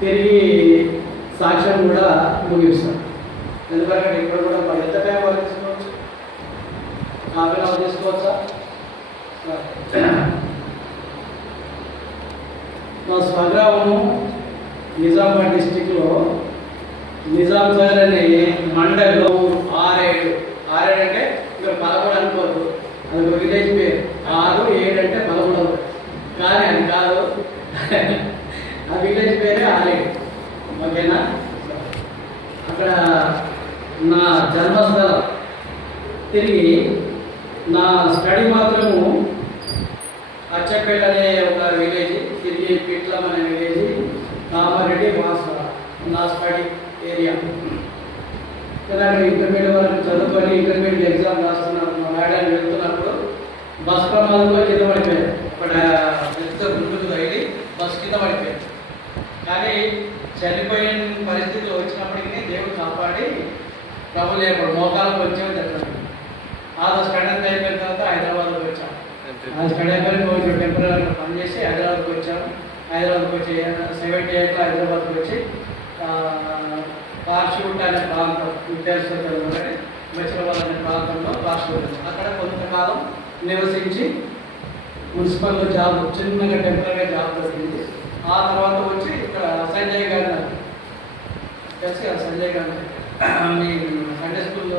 తిరిగి సాక్ష్యం కూడా ముగిస్తాం. ఎందుకంటే ఇక్కడ కూడా మరి ఎంత టైం వరకు తీసుకోవచ్చు? హాఫ్ అన్ అవర్ తీసుకోవచ్చా? మా స్వగ్రామము నిజామాబాద్ డిస్టిక్లో నిజాం సాగర్ అనే మండలిలో 6-7 అంటే ఇక్కడ 11 అనుకోవద్దు, అది ఒక విలేజ్ పేరు. 6-7 అంటే 11, కానీ అది కాదు, ఆ విలేజ్ పేరే 6-7. ఓకేనా? అక్కడ నా జన్మస్థలం. తిరిగి నా స్టడీ మాత్రము అచ్చపేట అనే ఒక విలేజ్, తిరిగి పిట్లం అనే విలేజ్, కామారెడ్డి వాసర నా స్టడీ ఏరియా. అక్కడ ఇంటర్మీడియట్ వరకు చదువుకొని ఇంటర్మీడియట్ ఎగ్జామ్ రాస్తున్నప్పుడు మా మేడం వెళ్తున్నప్పుడు బస్ ప్రమాదంలో కింద పడిపోయారు. అక్కడ ఎంత ముందుకు తగిలి బస్ కింద పడిపోయారు. కానీ చనిపోయిన పరిస్థితులు వచ్చినప్పటికీ దేవుడు కాపాడి ప్రభు లేకపోతే మోకాలకు వచ్చాము చెప్పండి. ఆ స్టడీ అయిపోయిన తర్వాత హైదరాబాద్కి వచ్చాము. ఆ స్టడీ అయిపోయి కొంచెం టెంపరీగా పనిచేసి హైదరాబాద్కి వచ్చాము. హైదరాబాద్కి వచ్చి 78లో హైదరాబాద్కి వచ్చి పార్షూట్ అనే ప్రాంతం తెలుసుకుంటే మెచ్చలవాళ్ళ అనే ప్రాంతంలో పార్షూట్, అక్కడ కొంతకాలం నివసించి మున్సిపల్లో జాబ్ చిన్నగా టెంపరీగా జాబ్ దొరికింది. ఆ తర్వాత వచ్చి ఇక్కడ సంజయ్ గారు కలిసి సంజయ్ గారు మీ సండే స్కూల్లో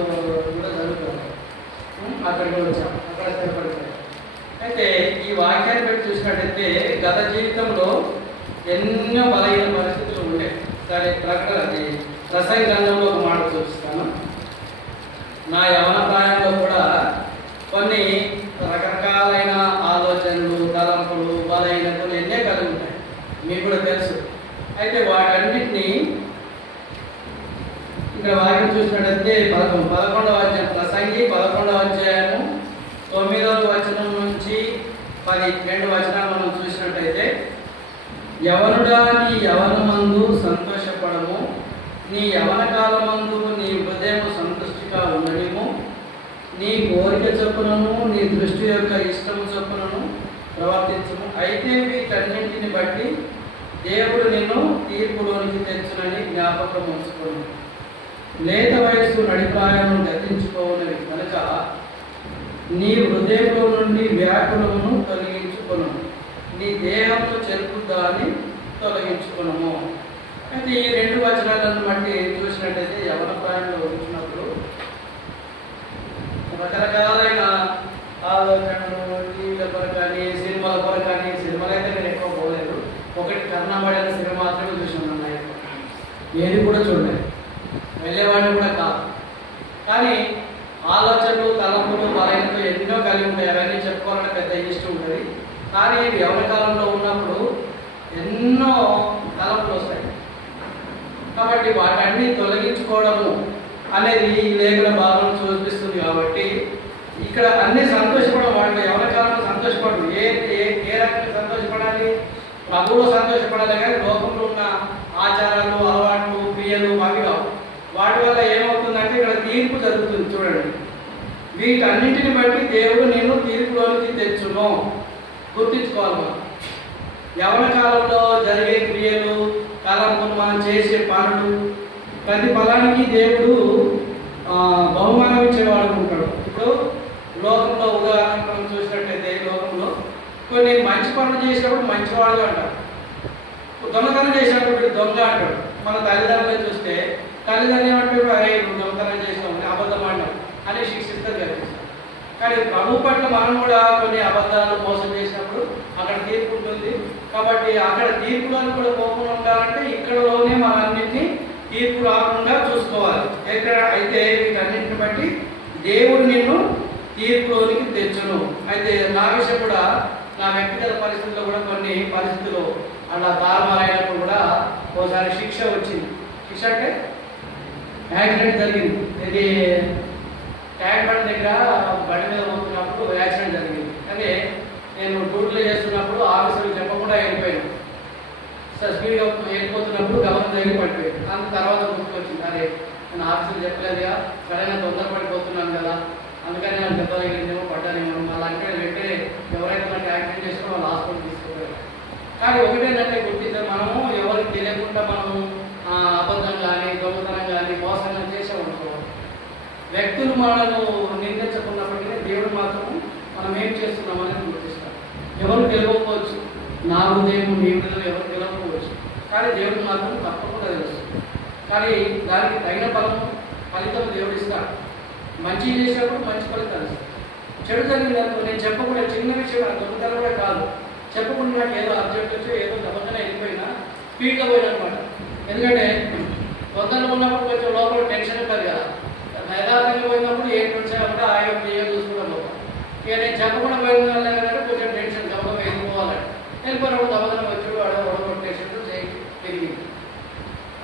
కూడా చదువుతారు, అక్కడికి కూడా వచ్చాం. అక్కడ స్థిరపడిపోయాం. అయితే ఈ వాక్యాన్ని పెట్టి చూసినట్టయితే గత జీవితంలో ఎన్నో బలహీన పరిస్థితులు ఉండే. సరే, ప్రకటన అది ప్రసంగ గ్రంథంలో ఒక మాట చూపిస్తాను. నా యవన ప్రాయంలో కూడా కొన్ని రకరకాలైన ఆలోచనలు, తలంపులు, బలహీనతలు ఎన్నే కలిగి ఉంటాయి, మీకు కూడా తెలుసు. అయితే వాటన్నిటినీ ఇక్కడ వాక్యం చూసినట్టయితే 11వ అధ్యాయం ప్రసంగి 11వ అధ్యాయము 9వ వచనం నుంచి 12 వచనాలు మనం చూసినట్టయితే, యవనుడా నీ యవనమందు సంతోషపడము, నీ యవన కాలమందు నీ హృదయం సంతృష్టిగా ఉండడము, నీ కోరిక చొప్పునను నీ దృష్టి యొక్క ఇష్టము చొప్పునను ప్రవర్తించము. అయితే వీటన్నింటిని బట్టి దేవుడు నిన్ను తీర్పులోనికి తెచ్చునని జ్ఞాపకం ఉంచుకోను. లేత వయస్సు నడిప్రాయం గతించుకోనని కనుక నీ హృదయంలో నుండి వ్యాకులమును తొలగించుకొను, నీ దేహంలో చెరుపు దాన్ని తొలగించుకున్నాము. అయితే ఈ 2 వచనాలను బట్టి చూసినట్టయితే యవన ప్రాయంలో ఉంచినప్పుడు రకరకాలైన ఆలోచనలు, టీవీల కొరకు కానీ సినిమాల కొరకు కానీ, సినిమాలు అయితే నేను ఎక్కువ పోలేదు. ఒకటి కర్ణామడి అనే సినిమా మాత్రమే చూసాను. ఏది కూడా చూడలేదు, వెళ్ళేవాడిని కూడా కాదు. కానీ ఆలోచనలు, తలంపులు, బలహీనతలు ఎన్నో కలిగి ఉంటాయి. అవన్నీ చెప్పుకోవాలంటే పెద్ద ఇష్టం ఉంటుంది. కానీ యవన కాలంలో ఉన్నప్పుడు ఎన్నో తలంపులు వస్తాయి. కాబట్టి వాటన్ని తొలగించుకోవడము అనేది ఈ లేఖన భాగం చూపిస్తుంది. కాబట్టి ఇక్కడ అన్ని సంతోషపడడం, వాటిలో యవన కాలంలో సంతోషపడదు. ఏ రకంగా సంతోషపడాలి? ప్రభువులో సంతోషపడాలి. కానీ లోకంలో ఉన్న ఆచారాలు, అలవాట్లు, క్రియలు అవి కావు. వాటి వల్ల ఏమవుతుందంటే ఇక్కడ తీర్పు జరుగుతుంది. చూడండి, వీటన్నింటిని బట్టి దేవుడు నేను తీర్పులోనికి తెచ్చును. గుర్తించుకోవాలి. మనం యవన కాలంలో జరిగే క్రియలు, కాలంలో మనం చేసే పనులు, ప్రతి ఫలానికి దేవుడు బహుమానం ఇచ్చేవాడు ఉంటాడు. ఇప్పుడు లోకంలో ఉదాహరణ మనం చూసినట్టయితే, లోకంలో కొన్ని మంచి పనులు చేసినప్పుడు మంచివాడు అంటారు, దొంగతనం చేసినప్పుడు దొంగ అంటాడు. మన తల్లిదండ్రులను చూస్తే తల్లిదండ్రులు ఏమంటారు, అరే నువ్వు దొంగతనం చేసినావు, అబద్ధం ఆడినావు అని శిక్షిస్తారు కనిపిస్తారు. కానీ ప్రభు పట్ల మనం కూడా కొన్ని అబద్ధాలు, మోసం చేసినప్పుడు అక్కడ తీర్పు ఉంటుంది. కాబట్టి అక్కడ తీర్పులను కూడా పోకుండా ఉండాలంటే ఇక్కడలోనే మన అన్నింటినీ తీర్పు రాకుండా చూసుకోవాలి. అయితే వీటన్నింటిని బట్టి దేవుడు నిన్ను తీర్పులోనికి తెచ్చును. అయితే నా విషయం కూడా, నా వ్యక్తిగత పరిస్థితుల్లో కూడా కొన్ని పరిస్థితులు అలా తారుమారైనప్పుడు కూడా ఒకసారి శిక్ష వచ్చింది. శిక్ష అంటే యాక్సిడెంట్ జరిగింది. ఇది ట్యాంక్ బండ్ దగ్గర బండి మీద పోతున్నప్పుడు యాక్సిడెంట్ జరిగింది. అదే నేను డ్యూటీలో చేస్తున్నప్పుడు ఆఫీసర్కి చెప్పకుండా వెళ్ళిపోయాను. స్పీడ్గా వెళ్ళిపోతున్నప్పుడు గమనం జరిగి పడిపోయాను. అంత తర్వాత గుర్తుకొచ్చింది, అరే నేను ఆఫీసర్కి చెప్పలేదుగా, సరైన తొందరపడిపోతున్నాను కదా, అందుకని నాకు దెబ్బ తగిలిందేమో, పడ్డానేమో. అలాంటి వెంటనే ఎవరైతే మనకి యాక్సిడెంట్ చేసినా వాళ్ళు హాస్పిటల్ తీసుకుపోయారు. కానీ ఒకటేంటంటే గుర్తించారు, మనము ఎవరికి తెలియకుండా మనను నిందించకున్నప్పటికీ దేవుడు మాత్రం మనం ఏం చేస్తున్నామని గుర్తిస్తాం. ఎవరు గెలవకపోవచ్చు, నా హృదయం మీ హృదయం ఎవరు గెలవకపోవచ్చు, కానీ దేవుడు మాత్రం తప్పకుండా తెలుస్తుంది. కానీ దానికి తగిన ఫలితం దేవుడు ఇస్తాడు. మంచి చేసినప్పుడు మంచి ఫలితాలు ఇస్తాడు. చెడు జరిగిందనుకో నేను చెప్పకుండా చిన్న విషయం దొంగతనం కూడా కాదు, చెప్పకుండా నాకు ఏదో అర్జెంట్ వచ్చి ఏదో దొంగతనం వెళ్ళిపోయినా స్పీడ్గా పోయినా అనమాట. ఎందుకంటే దొంగతనం ఉన్నప్పుడు కొంచెం లోపల టెన్షన్ ఉంటుంది కదా, యథార్థంగా పోయినప్పుడు ఏ టెన్షన్ అంటే ఆ యొక్క ఏం చూసుకోవడం లోపల. ఇక నేను చెప్పకుండా పోయిన వాళ్ళంటే కొంచెం టెన్షన్ గమనం వెళ్ళిపోవాలంటే వెళ్ళిపోయినప్పుడు దొంగతనం వచ్చి వాడు టెన్షన్ పెరిగింది.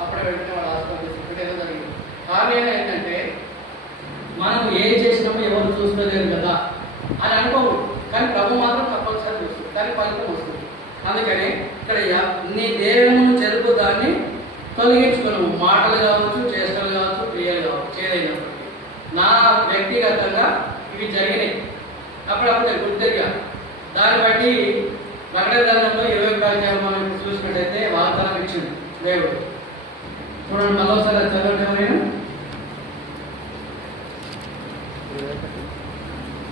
అప్పుడే వెంటనే వాడు హాస్పిటల్ ఏదో జరిగింది. కారణం ఏంటంటే మనం ఏం చేసినప్పుడు ఎవరు చూసుకోలేరు కదా అని అనుకోవు, కానీ ప్రభు మాత్రం కంపల్సరీ చూస్తుంది, దానికి ఫలితం వస్తుంది. అందుకని ఇక్కడ నీ దేహమును చెరుపు దాన్ని తొలగించుకున్నాము. మాటలు కావచ్చు, చేష్టలు కావచ్చు, క్రియలు కావచ్చు, ఏదైనప్పటికీ నా వ్యక్తిగతంగా ఇవి జరిగినాయి. అప్పుడప్పుడే గుర్తుగా దాన్ని బట్టి ప్రకటన గ్రంథంలో 21వ అధ్యాయం మనం చూసినట్టయితే వాగ్దానం ఇచ్చింది దేవుడు. చూడండి మరోసారి చదవండి. ఎవరైనా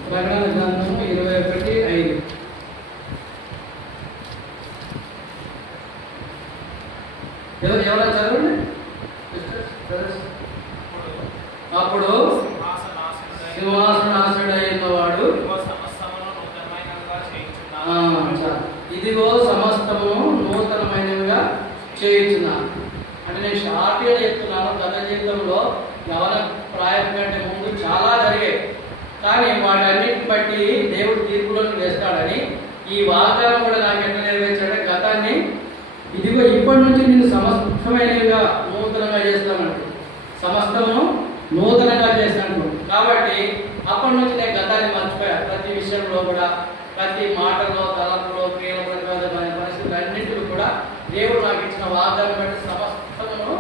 ప్రకటన గ్రంథము 21:5 ఎవరైనా చదవండి. అప్పుడు సింహాసనాసీనుడైన వాడు ఇదిగో సమస్తము నూతనమైనవిగా చేయించున్నాను. అంటే నేను షార్ట్గా చెప్తున్నాను. గత జీవితంలో యవన ప్రాయం కంటే ముందు చాలా జరిగాయి, కానీ వాటన్నిటిని బట్టి దేవుడు తీర్పులను వేస్తాడని ఈ వాగ్దానం కూడా నాకు ఎట్లా నెరవేర్చాడు. గతాన్ని ఇదిగో ఇప్పటి నుంచి నేను సమస్తమైనవిగా నూతనంగా చేస్తానంటు, సమస్తమును నూతనంగా చేస్తాను. కాబట్టి అప్పటి నుంచి నేను గతాన్ని మర్చిపోయాను. ప్రతి విషయంలో కూడా, ప్రతి మాటలో, తలంపులో, క్రియల ప్రకారమైన పరిస్థితులు అన్నింటిలో కూడా దేవుడు నాకు ఇచ్చిన వాగ్దానం బట్టి సమస్తమును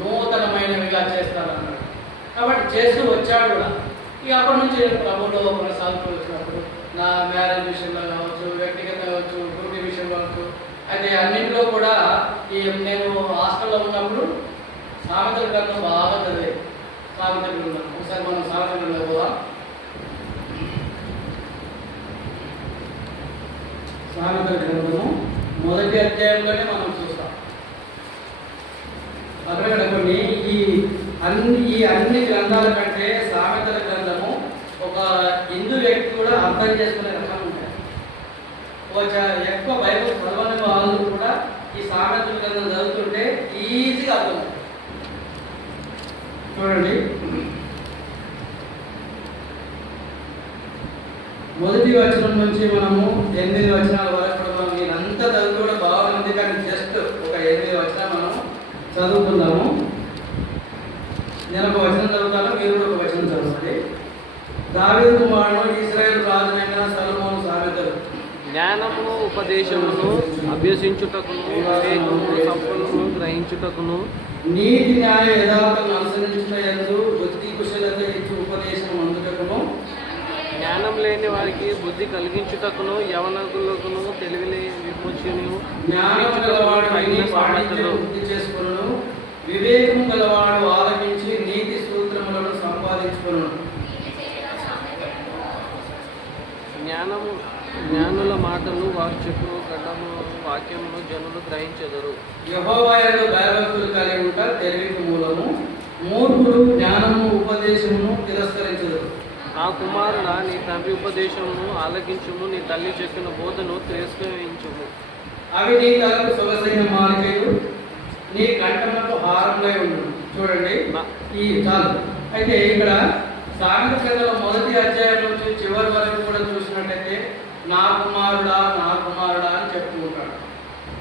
నూతనమైనవిగా చేస్తానన్నాడు. కాబట్టి చేస్తూ వచ్చాడు కూడా. ఇక అప్పటి నుంచి ప్రభువులో కొనసాగుతూ వచ్చినప్పుడు నా మ్యారేజ్ విషయంలో కావచ్చు, వ్యక్తిగతంగా కావచ్చు, డ్యూటీ విషయం కావచ్చు, అయితే అన్నింటిలో కూడా నేను హాస్టల్లో ఉన్నప్పుడు సామెతల గ్రంథం బాగా చదివేది. సామెతల గ్రంథం ఒకసారి మనం సామెతల గ్రంథం పోదాం. సామెతల గ్రంథము 1వ అధ్యాయంలోనే మనం చూస్తాం. అక్కడ కొన్ని ఈ అన్ని గ్రంథాల కంటే సామెతల గ్రంథము ఒక హిందూ వ్యక్తి కూడా అర్థం చేసుకునే రకం ఉంటాయి. ఎక్కువ బైబిల్ చదవని వాళ్ళు కూడా ఈ సామెతల గ్రంథం చదువుతుంటే ఈజీగా అర్థం. చూడండి, మొదటి వచనం నుంచి మనము 8 వచనాల వరకు కూడా మనం మీరంతా చదువు కూడా బాగుంది, కానీ జస్ట్ ఒక 8 వచనాలు మనం చదువుకుందాము. నేను ఒక వచనం చదువుతాను, మీరు కూడా ఒక వచనం చదవండి. దావీదు కుమారుడు ఇశ్రాయేలు రాజునైన సొలొమోను సామెతలు. జ్ఞానమును ఉపదేశమును అభ్యసించుటకును, వివేకమును సంపదను గ్రహించుటకును, నీతి న్యాయ యథార్థం అనుసరించుటయందు బుద్ధి కుశలత ఇచ్చు ఉపదేశం అందుటకును, జ్ఞానం లేని వారికి బుద్ధి కలిగించుటకును, యవనకులకును తెలివిని విమోచనను, జ్ఞానం గలవాడు వృద్ధి చేసుకును, వివేకము గలవాడు ఆలకించి నీతి సూత్రములను సంపాదించుకును. జ్ఞానుల మాటలు వారు చెప్పు గడ్డము వాక్యమును జనులు గ్రహించెదరు. యెహోవా యందు భయభక్తులు కలిగి ఉంట తెలివికి మూలము, మూర్ఖుడు జ్ఞానము ఉపదేశమును తిరస్కరించెదరు. ఆ కుమారుడా, నీ తండ్రి ఉపదేశమును ఆలకించుము, నీ తల్లి చెప్పిన బోధను తిరస్కరించుము. అవి నీ తలకు సొగసైన మాలికలు, నీ కంఠములకు హారంగా ఉండు. చూడండి, ఈ చాలు. అయితే ఇక్కడ సామెతల గ్రంథంలో 1వ అధ్యాయం నుంచి చివరి వరకు కూడా చూసినట్టయితే నా కుమారుడా, నా కుమారుడా అని చెప్తూ ఉంటాడు.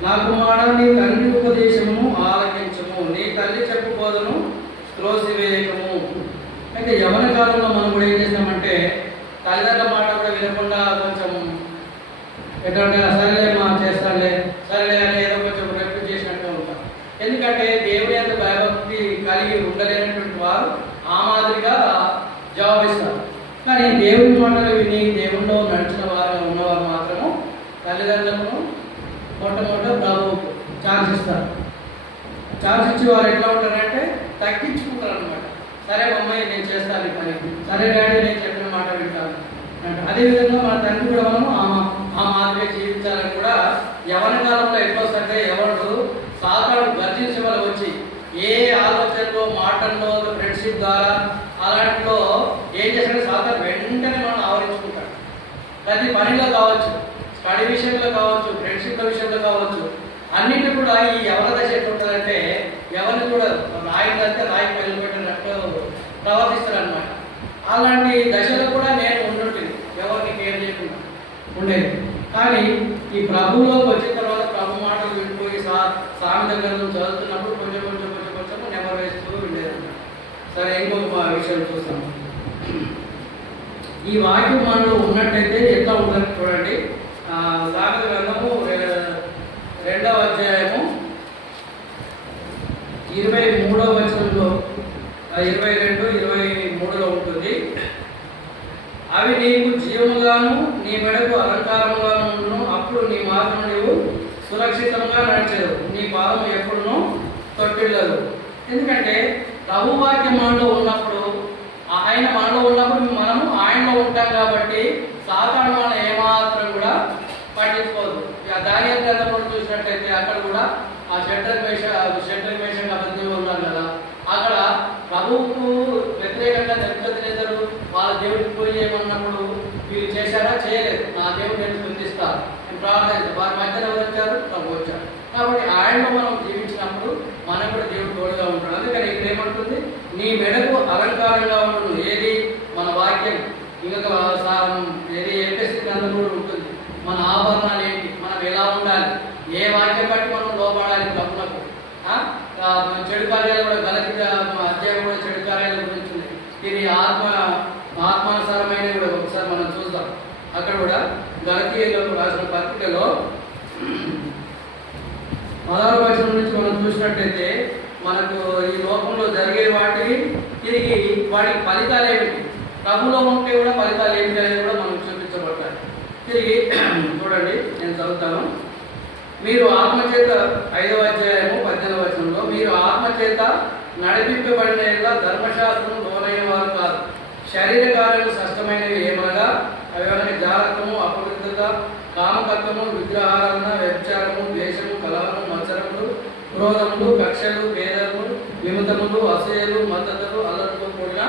నా కుమారుడా, నీ తండ్రి ఉపదేశము ఆలకించము, నీ తల్లి చెప్పు బోధను త్రోసివేయకము. అయితే యవన కాలంలో మనం కూడా ఏం చేస్తామంటే తల్లిదండ్రుల మాట కూడా వినకుండా కొంచెం ఎటువంటి సరేలే మా చేస్తానులే, సరేలే అని ఏదో కొంచెం రెప్యూట్ చేసినట్టు ఉంటాం. ఎందుకంటే దేవుడి యొక్క భయభక్తి కలిగి ఉండలేనటువంటి వారు ఆ మాదిరిగా జవాబిస్తారు. కానీ దేవుడి మాటలు విని దేవుడిలో నడిచిన వారు ఉన్నవారు మాత్రము తల్లిదండ్రులను మొట్టమొదట ప్రభువుకు ఛాన్స్ ఇస్తారు. ఛాన్స్ ఇచ్చి వారు ఎట్లా ఉంటారంటే తగ్గించుకుంటారు అనమాట. సరే మమ్మీ నేను చేస్తాను ఈ పని, సరే డాడీ నేను చెప్పిన మాట వింటాను. అదేవిధంగా మన తండ్రి కూడా మనము ఆ మాదిరిగా జీవించాలని కూడా యవన కాలంలో ఎట్లా వస్తుంటే ఎవరు సాతాను గర్జించే వాళ్ళు వచ్చి ఏ ఆలోచనలో మాటల్లో ఫ్రెండ్షిప్ ద్వారా అలాంటిలో ఏం చేస్తాడు సాతాను వెంటనే మనం ఆవరించుకుంటాడు. ప్రతి పనిలో కావచ్చు, స్టడీ విషయంలో కావచ్చు, ఫ్రెండ్షిప్ల విషయంలో కావచ్చు, అన్నింటి కూడా ఈ ఎవరి దశ ఎట్లుంటుందంటే ఎవరిని కూడా రాయిదంటే రాయి పైలు పెట్టినట్టు ప్రవర్తిస్తారు అనమాట. అలాంటి దశలో కూడా నేను ఉండుంటుంది, ఎవరికి కేర్ చేయకుండా ఉండేది. కానీ ఈ ప్రభువులోకి వచ్చిన తర్వాత ప్రభు మాటలు విడిపోయి సామెత గ్రంథం చదువుతున్నప్పుడు కొంచెం కొంచెం కొంచెం కొంచెం నెమరు వేస్తూ ఉండేది. సరే ఇంకొక విషయం చూస్తాము. ఈ వాక్యం మనలో ఉన్నట్టయితే ఎట్లా ఉంటుందని చూడండి. సామెత గ్రంథము 2వ అధ్యాయము 23వ వచనంలో 22, 23లో ఉంటుంది. అవి నీకు జీవముగాను నీ మెడకు అలంకారముగాను ఉండును, అప్పుడు నీ మార్గం నీవు సురక్షితంగా నడిచెదవు, నీ పాదం ఎప్పుడునూ తొట్టిల్లదు. ఎందుకంటే ప్రభు వాక్యం మనలో ఉన్నప్పుడు, ఆయన మనలో ఉన్నప్పుడు మనము ఆయనలో ఉంటాం కాబట్టి సాతాను మనం ఏమాత్రం కూడా పట్టించుకోదు. దానియేలు గ్రంథంలో చూసినట్టయితే అక్కడ కూడా ఆ షడ్రక్ మేషక్ అబద్ధిలో ఉన్నారు కదా, అక్కడ ప్రభువుకు వ్యతిరేకంగా నెబుకద్నెజరు వాళ్ళ దేవుడికి పూజ చేయమన్నప్పుడు వీళ్ళు చేశారా? చేయలేదు. నా దేవుడు నేను స్తుతిస్తాను, నేను ప్రార్థిస్తాను. వారి మధ్యన ఎవరు వచ్చారు? ప్రభు వచ్చారు. కాబట్టి ఆయనలో మనం జీవించినప్పుడు మనకు కూడా దేవుడు తోడుగా ఉంటాడు. అందుకని ఇక్కడ ఏమంటుంది? నీ మెడకు అలంకారంగా ఉంటుంది. ఏది? మన వాక్యం. ఇంకొక ఏది ఎఫెసీ గ్రంథం కూడా ఉంటుంది. మన ఆభరణాలు ఏంటి, మనం ఎలా ఉండాలి, ఏ వాక్యం బట్టి మనం లోపడాలి ప్రభువులకు. చెడు కార్యాలు కూడా గలతీ అధ్యాయం కూడా చెడు కార్యాల గురించి ఉంది. ఇది ఆత్మానుసారమైన కూడా ఒకసారి మనం చూద్దాం. అక్కడ కూడా గలతీలో రాసిన పత్రికలో 16వ వచనం నుంచి మనం చూసినట్టయితే మనకు ఈ లోకంలో జరిగే వాటికి తిరిగి వాటికి ఫలితాలు ఏమిటి, ప్రభులో ఉంటే కూడా ఫలితాలు ఏమిటి అనేది కూడా మనం చూపించబడతాయి. తిరిగి చూడండి, నేను చదువుతాను. మీరు ఆత్మచేత 5వ అధ్యాయము 18వ వచనంలో, మీరు ఆత్మచేత నడిపింపబడిన ధర్మశాస్త్రం లోనైన వారు కాదు, శరీర కార్యాలు స్పష్టమైనవి ఏమనగా అవి జాగ్రత్తము, అపవిత్రత, కామకత్వము, విగ్రహారాధన, వ్యభిచారము, ద్వేషము, కలహము, మత్సరములు, క్రోధములు, కక్షలు, భేదములు, విమతములు, అసూయలు, మద్దతులు, అల్లరితో కూడిన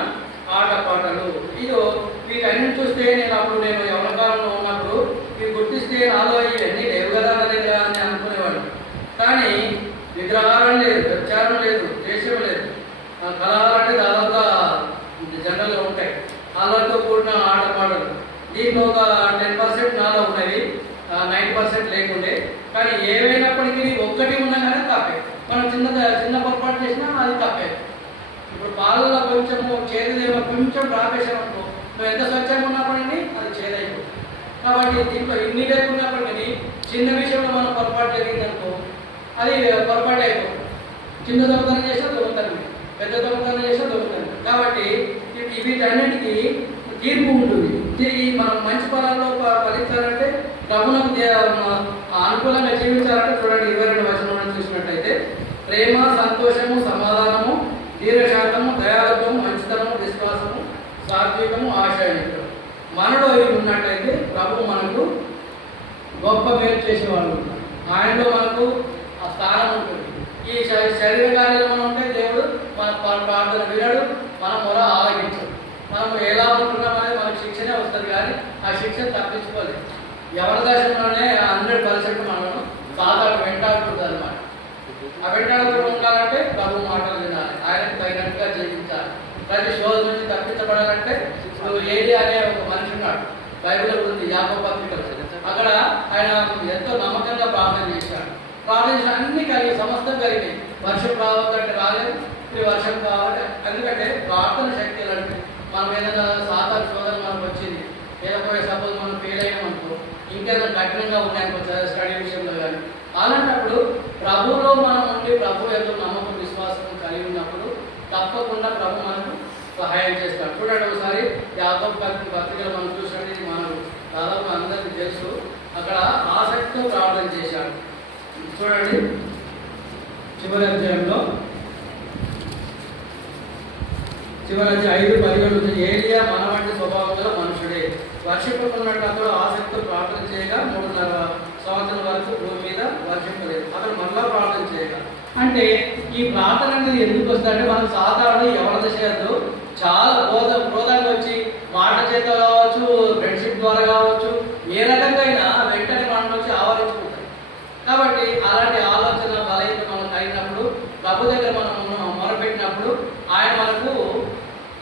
ఆటపాటలు. ఇదో వీటన్ని చూస్తే నేను యవనకాలంలో ఉన్నప్పుడు ఇవి గుర్తిస్తే నాలో ఇవన్నీ లేవు కదా లేదా అని అనుకునేవాడు. కానీ విగ్రహారం లేదు, వ్యభిచారం లేదు, ద్వేషం లేదు, కలహాలు అంటే దాదాపుగా జనరల్గా ఉంటాయి. అల్లరితో కూడిన ఆటపాటలు. దీంట్లో ఒక 10% నాలో ఉన్నవి, 90% లేకుండే. కానీ ఏవైనప్పటికీ ఒక్కటి ఉన్నా కానీ తప్పే. మనం చిన్న పొరపాటు చేసినా అది తప్పే. ఇప్పుడు పాలలో కొంచెము చేదుదేమో కొంచెం రాపేసామనుకో, నువ్వు ఎంత స్వచ్ఛంగా ఉన్నప్పటికీ అది చేదైపోతుంది. కాబట్టి దీంట్లో ఇన్ని లేకున్నప్పటికీ చిన్న విషయంలో మనం పొరపాటు జరిగిందనుకో అది పొరపాటు అయిపోతుంది. చిన్న దొంగతనం చేసినా దొంగతనం, పెద్ద దొంగతనం చేసినా దొంగతనం. కాబట్టి వీటన్నిటికీ తీర్పు ఉంటుంది. తిరిగి మనం మంచి ఫలాల్లో ఫలించాలంటే ప్రభువులకు అనుకూలంగా జీవించాలంటే చూడండి 22వ వచనం చూసినట్టయితే, ప్రేమ, సంతోషము, సమాధానము, దీర్ఘశాంతము, దయాలత్వము, మంచితనము, విశ్వాసము, సాత్వికము, ఆశాయుక్తం. మనలో ఇవి ఉన్నట్టయితే ప్రభు మనకు గొప్ప మేలు చేసేవాళ్ళు ఉంటారు. ఆయనలో మనకు ఆ స్థానం ఉంటుంది. ఈ శరీర కార్యాలు మనం ఉంటే దేవుడు మన ప్రార్థన వినడు, మన మొర ఆలకించడు. మనం ఎలా ఉంటున్నామనేది మనకు శిక్షనే వస్తుంది, కానీ ఆ శిక్షణ తప్పించుకోలేదు. ఎవరి దశలోనే 100% మనము సాధారణ వెంటాడుతుంది అనమాట. ఆ వెంటాడుతూ ఉండాలంటే ప్రభు మాటలు వినాలి, ఆయనకు తగినట్టుగా జీవించాలి. ప్రతి శోధ నుంచి తప్పించబడాలంటే నువ్వు ఏది అనే ఒక మనిషి ఉన్నాడు, బైబిల్ ఉంది, యాకోబు పత్రికలో. అక్కడ ఆయన ఎంతో నమ్మకంగా ప్రార్థన చేశాడు. ప్రార్థన అన్ని కలిగి సమస్తం కలిగి వర్షం రావద్దంటే రాలేదు, ఇప్పుడు వర్షం కావాలి. ఎందుకంటే ప్రార్థన శక్తి ఎలాంటి, మనం ఏదైనా సాధారణ శోధన మనకు వచ్చింది, ఏదో సపోజ్ మనం ఫెయిల్ అయ్యామనుకో, ఇంకేదైనా కఠినంగా ఉన్నాయనుకో స్టడీ విషయంలో కానీ, అలాంటప్పుడు ప్రభువులో మనం ఉండి ప్రభు ఎంతో నమ్మకం విశ్వాసం కలిగి ఉన్నప్పుడు తప్పకుండా ప్రభు మనకు సహాయం చేస్తాడు. చూడండి ఒకసారి యాకోబు పత్రికలు మనం చూసినట్టు ఇది మనం దాదాపు అందరికీ తెలుసు. అక్కడ ఆసక్తితో ప్రార్థన చేశాడు. చూడండి చివరి అధ్యాయంలో చివరి 5:17 ఏలియా మన వంటి స్వభావం గల మనుషుడే, వర్షింపుకున్నట్టు అతడు ఆసక్తితో ప్రార్థన చేయగా 3.5 సంవత్సరం వరకు భూమి మీద వర్షింపలేదు. అతను మళ్ళా ప్రార్థన చేయగా, అంటే ఈ ప్రార్థన అనేది ఎందుకు వస్తుందంటే మనం సాధారణ యవన దశలో చాలా క్రోధంగా వచ్చి మాట చేత కావచ్చు, ఫ్రెండ్షిప్ ద్వారా కావచ్చు, ఏ రకంగా అయినా వెంటనే మనం వచ్చి ఆవరించుకుంటాం. కాబట్టి అలాంటి ఆలోచన బలహీనత మనకు అయినప్పుడు ప్రభు దగ్గర మనం మొరపెట్టినప్పుడు ఆయన మనకు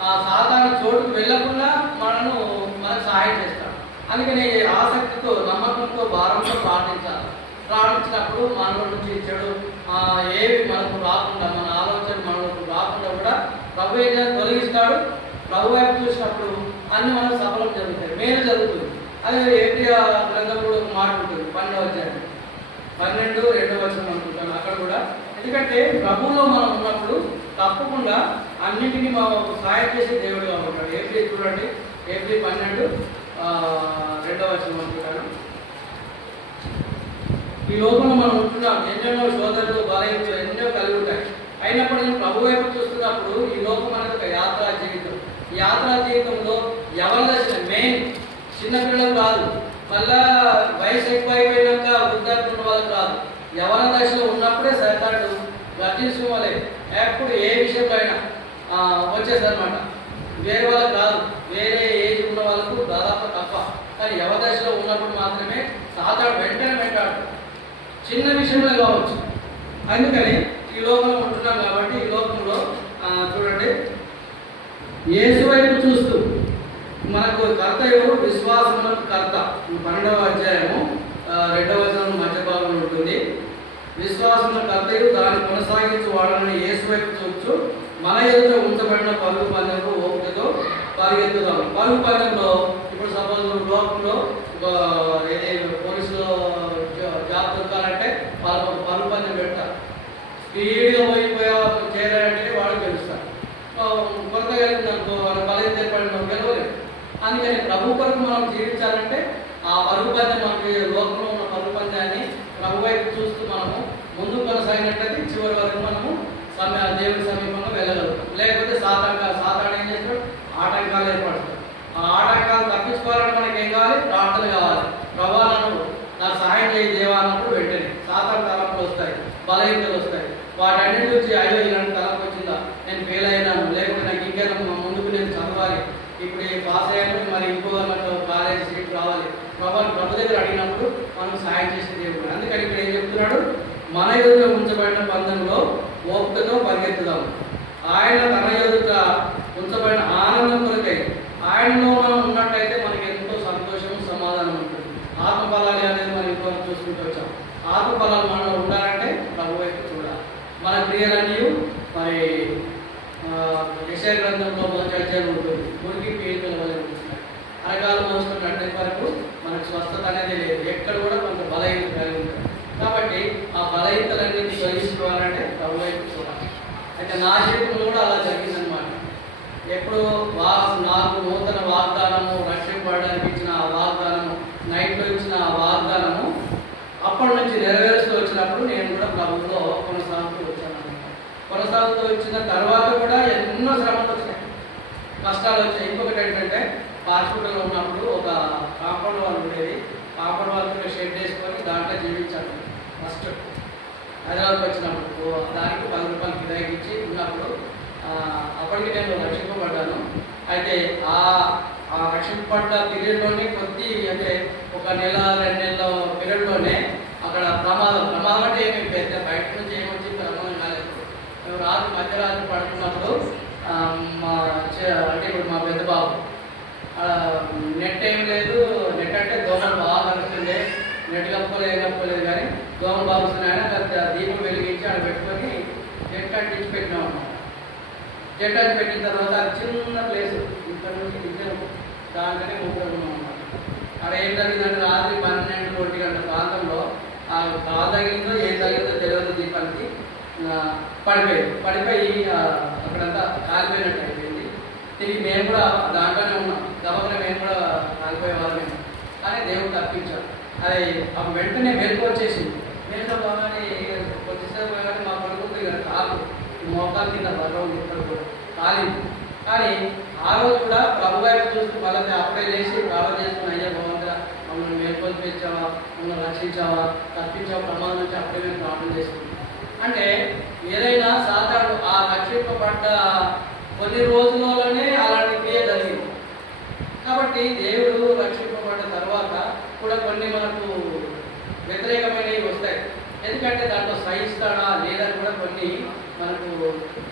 ఆ సాధారణ చోటుకు వెళ్ళకుండా మనకు సహాయం చేస్తాడు. అందుకని ఆసక్తితో, నమ్మకంతో, భారంతో ప్రార్థించినప్పుడు మనలో నుంచి చెడు ఏవి మనకు రాకుండా, మన ఆలోచన మనకు రాకుండా కూడా ప్రభు ఏం తొలగిస్తాడు. ప్రభు వైపు చూసినప్పుడు అన్ని మనకు సఫలం జరుగుతాయి, మేలు జరుగుతుంది. అదే ఏప్రియా గ్రంథంలో ఒక మాట ఉంటుంది, 12:2 అనుకుంటాను అక్కడ కూడా. ఎందుకంటే ప్రభువులో మనం ఉన్నప్పుడు తప్పకుండా అన్నింటినీ సహాయం చేసే దేవుడుగా ఉంటాడు. ఏప్రిల్ చూడండి, ఏప్రిల్ 12:2 అనుకుంటాను. ఈ లోకంలో మనం ఉంటున్నాం, ఎన్నెన్నో శోధనలు, బలహీనతలు ఎన్నో కలిగి ఉంటాయి. అయినప్పటికీ ప్రభు వైపు చూస్తున్నప్పుడు ఈ లోకం అనేది ఒక యాత్రా జీవితం. ఈ యాత్రా జీవితంలో ఎవరి దశ మెయిన్ చిన్నపిల్లలు కాదు, మళ్ళా వయసు ఎక్కువ అయిపోయినాక వృద్ధాప్యం ఉన్న వాళ్ళకి కాదు, యవన దశలో ఉన్నప్పుడే సైతాడు గర్జించడం వల్లే ఎప్పుడు ఏ విషయంలో అయినా వచ్చేసన్నమాట. వేరే వాళ్ళకి కాదు, వేరే ఏజ్ ఉన్న వాళ్ళకు దాదాపు తప్ప, కానీ యవన దశలో ఉన్నప్పుడు మాత్రమే సాతాడు వెంటాడు, చిన్న విషయంలో కావచ్చు. అందుకని ఈ లోకంలో ఉంటున్నాం కాబట్టి ఈ లోకంలో చూడండి, యేసు వైపు చూస్తూ మనకు కర్త ఎవరు? విశ్వాసములకు కర్త. 12:2 మధ్య భాగంలో ఉంటుంది. విశ్వాసముల కర్తయు దాన్ని కొనసాగించి వాడాలని యేసు వైపు చూస్తూ మన ఎదుట ఉంచబడిన పరుగు పందెంలో ఓపికతో పరిగెత్తుదాం. పరుగు పందెంలో ఇప్పుడు సపోజ్ లోకంలో పోలీసులో జాబ్ దొరకాలంటే పరుగు పందెం పెడతారు. స్పీడ్గా చేరాలంటే వాడు గెలుస్తారు. కొరత కలిగిందనుకో వాళ్ళ బలహీనత ఏర్పడిన గెలవలేదు. అందుకని ప్రభు కొరకు మనం జీవించాలంటే ఆ పరుగు పందెం, మనకి లోకంలో ఉన్న పరుగు పందాన్ని ప్రభు వైపు చూస్తూ మనము ముందుకు కొనసాగినట్లయితే చివరి వరకు మనము దేవుని సమీపంలో వెళ్ళగలుగుతాం. లేకపోతే సాతాడు ఏం చేస్తాడు? ఆటంకాలు ఏర్పడతాడు. ఆ ఆటంకాలు తప్పించుకోవాలంటే మనకి ఏం కావాలి? ప్రార్థన కావాలి. ప్రభావాలను నాకు సహాయం చేయి దేవా అన్నప్పుడు వెంటనే సాతాను తలపులు వస్తాయి, బలహీనతలు వస్తాయి. వాటన్నిటి నుంచి అయ్యో ఇలాంటి తలపు వచ్చిందా, నేను ఫెయిల్ అయినాను, లేకపోతే నాకు ఇంకేదో ముందుకు నేను చదవాలి, ఇప్పుడు పాస్ అయ్యాను, మరి ఇంకో కాలేజ్ సీట్ రావాలి, ప్రభు దగ్గర అడిగినప్పుడు మనం సహాయం చేసే దేవుడు. అందుకని ఇక్కడ ఏం చెప్తున్నాడు? మన ఎదుట ఉంచబడిన పందెంలో ఓపికతో పరిగెత్తుదాం. ఆయన తన ఎదుట ఉంచబడిన ఆనందం కొరకై ఆయనలో మనం ఉన్నట్టయితే మనకి ఎంతో సంతోషం, సమాధానం ఉంటుంది. ఆత్మఫలాలు అనేది మనం ఇంకో చూసుకుంటూ వచ్చాం. ఆత్మఫలాలు మనలో ఉండాలంటే ప్రభు వైపు చూడాలి. మన క్రియలన్నీ మరి యెషయా గ్రంథంలో 1:5 ఉంటుంది. మురికి పీలికల వల్ల ఉంటున్నాయి, అరగాలు మోసుకున్నట్టు వరకు మనకు స్వస్థత అనేది లేదు. ఎక్కడ కూడా కొంత బలహీనత కలిగి ఉంటుంది. కాబట్టి ఆ బలహీనతలన్నింటినీ తొలగించుకోవాలంటే ప్రభు వైపు చూడాలి. అయితే నా జీవితంలో కూడా అలా జరిగిందనమాట. ఎప్పుడు నాకు నూతన వాగ్దానము, రక్షింపబడడానికి ఇచ్చిన ఆ వాగ్దానము, నైట్లో ఇచ్చిన ఆ వాగ్దానము అప్పటి నుంచి నెరవేరుస్తూ వచ్చినప్పుడు నేను కూడా ప్రభుత్వంలో కొనసాగుతూ వచ్చాను. కొనసాగుతూ వచ్చిన తర్వాత కూడా ఎన్నో శ్రమలు వచ్చాయి, కష్టాలు వచ్చాయి. ఇంకొకటి ఏంటంటే హాస్పిటల్లో ఉన్నప్పుడు ఒక కాంపౌండ్ వాళ్ళు ఉండేది. కాంపౌండ్ వాళ్ళు షెడ్ వేసుకొని దాంట్లో జీవించాను. ఫస్ట్ హైదరాబాద్కి వచ్చినప్పుడు దానికి 10 రూపాయలు కిరాయికి ఇచ్చి ఉన్నప్పుడు అప్పటికి నేను రక్షింపబడ్డాను. అయితే ఆ రక్షింపబడ్డ పీరియడ్లోనే అంటే ఒక నెల 2 నెలల పీరియడ్లోనే అక్కడ ప్రమాదం అంటే ఏమి పెద్ద బయట నుంచి ఏమొచ్చి ప్రమాదం కాలేదు. మేము మధ్యరాత్రి పడుతున్నప్పుడు అంటే ఇప్పుడు మా పెద్ద బాబు నెట్ ఏం లేదు. నెట్ అంటే దోమలు బాగా కలుస్తుండే, నెట్ కప్పుకోలేదు, ఏం కప్పుకోలేదు, కానీ దోమలు బాగుస్తున్నాయని దీపం వెలిగించి ఆడ పెట్టుకొని జెట్ అంటించి పెట్టినాం అన్నమాట. జెట్ అంటి పెట్టిన తర్వాత అది చిన్న ప్లేసు, ఇక్కడ నుంచి ఇద్దరు దాంట్లోనే ముగ్గురు ఉన్నాం అన్నమాట. అక్కడ ఏం జరిగిందంటే రాత్రి 12-1 గంటల ప్రాంతంలో ఆ కాలు తగిలిందో ఏం తగిలిందో తెలియదు, దీపానికి పడిపోయి అక్కడంతా కాలిపోయినట్టు అయిపోయింది. తిరిగి మేము కూడా దాంట్లోనే ఉన్నాం, గబగన మేము కూడా కాలిపోయే వాళ్ళమే. కానీ దేవుడు తప్పించాడు. అది అప్పుడు వెంటనే మెలకు వచ్చేసింది. మెలకు బాగానే వచ్చేసరికి పోయాలని మా పడుకుంది కదా, కాలు మోకాలు కింద బర్రం ఇక్కడ కూడా కాలింది. కానీ ఆ రోజు కూడా ప్రభు వైపు చూస్తూ వాళ్ళని అప్పుడే లేచి ప్రార్థన చేసుకుని అయ్యా భగవంతుడా మమ్మల్ని మేల్కొల్పించావా, మమ్మల్ని రక్షించావా, తప్పించావా ప్రమాదం నుంచి అప్పుడే మేము ప్రార్థన చేసుకుంటాం. అంటే ఏదైనా సాతాను ఆ రక్షింపబడ్డ కొన్ని రోజుల్లోనే అలాంటి క్రియ జరిగింది. కాబట్టి దేవుడు రక్షింపబడ్డ తర్వాత కూడా కొన్ని మనకు వ్యతిరేకమైనవి వస్తాయి. ఎందుకంటే దాంట్లో సహిస్తాడా లేదని కూడా కొన్ని మనకు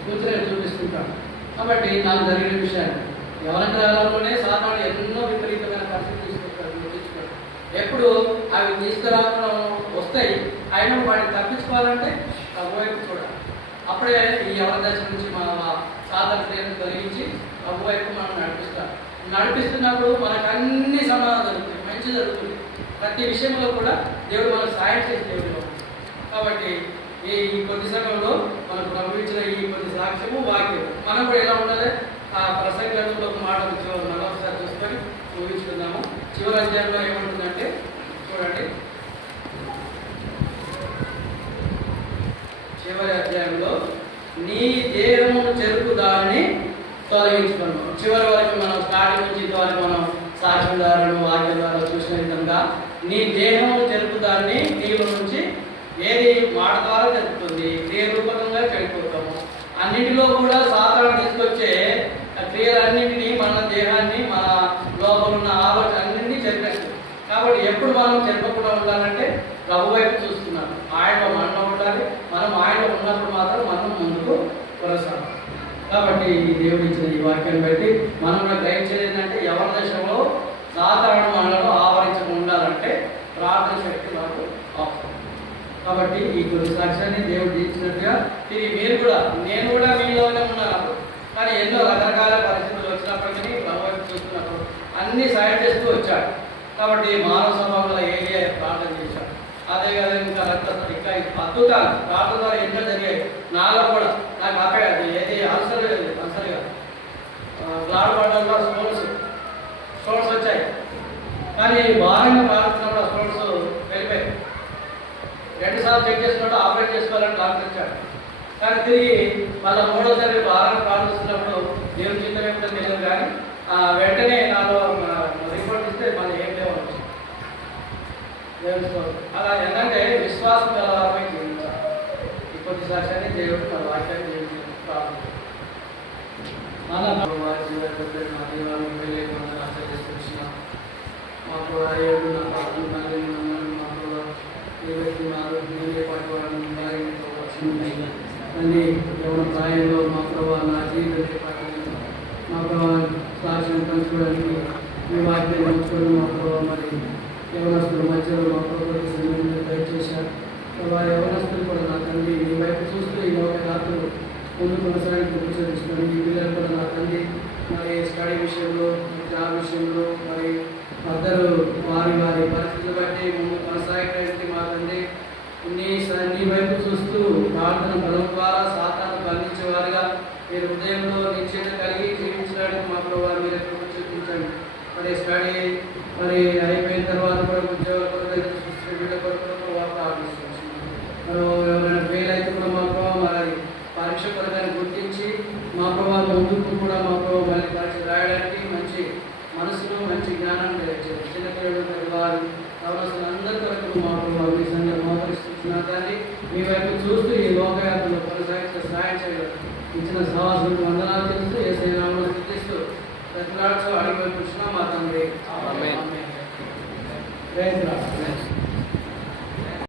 సూచనలు చూపిస్తుంటాడు. కాబట్టి నాకు జరిగిన విషయాలు యవన కాలంలోనే సాతాను ఎన్నో విపరీతమైన పరిస్థితులు తీసుకుంటాడు. ఎప్పుడు అవి తీసుకురావడం వస్తాయి, అయినా వాటిని తప్పించుకోవాలంటే ప్రభు వైపు చూడాలి. అప్పుడే ఈ యవన దశ నుంచి మన సాతాను క్రియను తొలగించి ప్రభు వైపు మనం నడిపిస్తున్నప్పుడు మనకు అన్ని సమాధానం జరుగుతాయి, మంచి జరుగుతుంది. ప్రతి విషయంలో కూడా దేవుడు మనకు సాయం చేసే దేవుడు. కాబట్టి ఈ కొద్ది సమయంలో మనకు ప్రభు ఇచ్చిన ఈ కొద్ది సాక్ష్యము వాక్యం మనం కూడా ఎలా ఉండాలి, ఆ ప్రసంగంలో ఒక మాట మరొకసారి చూసుకొని ఊహించుకుందాము. చివరి అధ్యాయంలో ఏమంటుందంటే చూడండి, చివరి అధ్యాయంలో నీ దేహమును చెరుకు దాన్ని తొలగించుకున్నాం. చివరి వరకు మనం స్టార్టింగ్ నుంచి ఇంతవరకు మనం సాక్ష్యం ద్వారా వాక్యం ద్వారా చూసిన విధంగా నీ దేహమును చెరుకు దాన్ని నీలో నుంచి ఏది మాట ద్వారా జరుగుతుంది, క్రియ రూపకంగా చనిపోతాము. అన్నింటిలో కూడా సాధారణ తీసుకొచ్చే క్రియలన్నింటినీ మన దేహాన్ని మన లోపల ఉన్న ఆలోచన అన్నింటినీ చెరిపేస్తుంది. కాబట్టి ఎప్పుడు మనం చెరపకుండా ఉండాలంటే ప్రభు వైపు చూస్తున్నాం. ఆయనలో మనం ఉండాలి, మనం ఆయన ఉన్నప్పుడు మాత్రం మనం ముందుకు కొనసాగాలి. కాబట్టి ఈ దేవుడు ఇచ్చిన ఈ వాక్యాన్ని బట్టి మనం కూడా గ్రహించేది ఏంటంటే ఎవరి దశలో సాధారణ మనలో ఆవరించకుండా ఉండాలంటే ప్రార్థన శక్తి మనకు అవసరం. కాబట్టి ఈ కొద్ది సాక్ష్యాన్ని దేవుడు ఇచ్చినట్టుగా తిరిగి మీరు కూడా నేను కూడా మీలోనే ఉన్నాను. కానీ ఎన్నో రకరకాల పరిస్థితులు వచ్చినప్పటికీ ప్రభావితం చూస్తున్నప్పుడు అన్ని సాయం చేస్తూ వచ్చాడు. కాబట్టి మానవ స్వభావంలో ఏరియా ప్రార్థన చేశాడు. అదేవిధంగా ఇంకా ఇంకా అద్భుతాలు ప్రార్థన ద్వారా ఎన్నో జరిగాయి. నాలో కూడా నాకు అక్కడ ఏది అల్సర్గా బ్లాడ్ పడడంలో స్టోన్స్ వచ్చాయి. కానీ భారంగా ప్రార్థించినప్పుడు ఆ స్టోన్స్ వెళ్ళిపోయాయి. 2 సార్లు చెక్ చేసినప్పుడు ఆపరేట్ చేసుకోవాలని డాక్టర్ ఇచ్చాడు. కానీ తిరిగి మళ్ళీ 3వసారి భారంగా ప్రార్థిస్తున్నప్పుడు దేవుని జీవితం ఏమిటో తెలియదు. కానీ వెంటనే నాలో రిపోర్ట్ ఇస్తే మళ్ళీ ఏం లేవచ్చు. అలా ఏంటంటే విశ్వాసం గలవారమై జీవించాలి. ఈ కొద్ది సాక్ష్యాన్ని దేవుడు మన వాక్యాన్ని జీవించాలి. మాకు ఏడు నా పాటలు మాకు ఏవైతున్నారు నేనే పాటవాడని అన్ని ఎవరి ప్రాయంలో మా ప్రభావ నా జీవితం పాటలు మా ప్రభావ సాక్ష్యం పంచుకోవడానికి మీ వాక్యాన్ని పంచుకోవడం మా ప్రభావ మరి యవనస్తులు మధ్యలో మా ప్రభుత్వం దయచేశారు. ప్రభావ యవనస్తులు కూడా నా తండ్రి మీ వైపు చూస్తూ ఈ లోక రాత్రులు ముందు కొనసాగి ఉపచరించుకొని ఈ పిల్లలు కూడా నా తండ్రి మరి స్టడీ విషయంలో జాబ్ విషయంలో మరి అందరూ వారి వారి పరిస్థితులు బట్టి ముందు కొనసాగడానికి మా తండ్రి నీ వైపు చూస్తూ ప్రార్థన బలం ద్వారా సాతాను బంధించేవారుగా మీరు హృదయంలో నిశ్చయత కలిగి జీవించడానికి మా ప్రభావ మీరు కృప చూపించండి. మరి స్టడీ మరి అయిపోయిన తర్వాత కూడా ఉద్యోగాల కొరకు ఎవరైనా ఫెయిల్ అయితే కూడా మా ప్రభావ మరి పరీక్ష కొరకాన్ని గుర్తించి మా ప్రభావ ముందుకు కూడా మా ప్రభావ మళ్ళీ పరీక్ష రాయడానికి మంచి మనసును మంచి జ్ఞానాన్ని తెలియజేయాలి. చిన్నపిల్లలు వారు అవసరం అందరి కొరకు మా ప్రభావ మీ సంఘం మోకరిస్తున్నా కానీ మీ వైపు చూస్తూ ఈ లోకయాత్రలో కొనసాగించే సహాయం చేయడం ఇచ్చిన సహవాసులకు వందనాలు చేస్తూ ఏ సేనాలను స్థితిస్తూ ప్రతిలాడుతూ అడిగి వైపు మా తండ్రి.